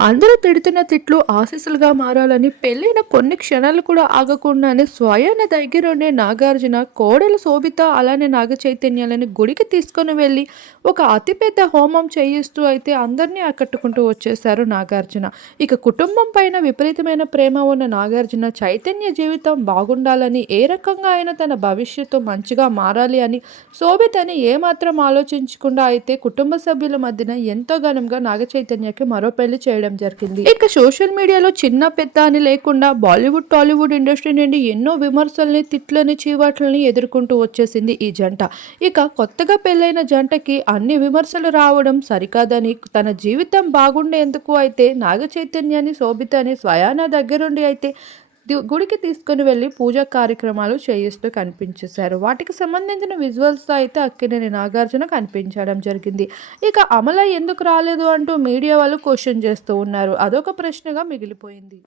అందరూ తిడుతున్న తిట్లు ఆశీస్సులుగా మారాలని పెళ్ళైన కొన్ని క్షణాలు కూడా ఆగకుండానే స్వయాన దగ్గరుండే నాగార్జున కోడలు శోభిత అలానే నాగ చైతన్యాలని గుడికి తీసుకొని వెళ్ళి ఒక అతిపెద్ద హోమం చేయిస్తూ అయితే అందరినీ ఆకట్టుకుంటూ వచ్చేశారు నాగార్జున. ఇక కుటుంబం పైన విపరీతమైన ప్రేమ ఉన్న నాగార్జున చైతన్య జీవితం బాగుండాలని ఏ రకంగా అయినా తన భవిష్యత్తు మంచిగా మారాలి అని శోభితని ఏమాత్రం ఆలోచించకుండా అయితే కుటుంబ సభ్యుల మధ్యన ఎంతో ఘనంగా నాగ చైతన్యకి మరో పెళ్ళి చేయడం జరిగింది. ఇక సోషల్ మీడియాలో చిన్న పెద్ద అని లేకుండా బాలీవుడ్ టాలీవుడ్ ఇండస్ట్రీ నుండి ఎన్నో విమర్శల్ని తిట్లని చీవాట్లని ఎదుర్కొంటూ వచ్చేసింది ఈ జంట. ఇక కొత్తగా పెళ్ళైన జంటకి అన్ని విమర్శలు రావడం సరికాదని తన జీవితం బాగుండేందుకు అయితే నాగ చైతన్యాన్ని శోభితని స్వయాన దగ్గరుండి అయితే గుడికి తీసుకొని వెళ్ళి పూజా కార్యక్రమాలు చేయిస్తూ కనిపించేశారు. వాటికి సంబంధించిన విజువల్స్తో అయితే అక్కినేని నాగార్జున కనిపించడం జరిగింది. ఇక అమల ఎందుకు రాలేదు అంటూ మీడియా వాళ్ళు క్వశ్చన్ చేస్తూ ఉన్నారు. అదొక ప్రశ్నగా మిగిలిపోయింది.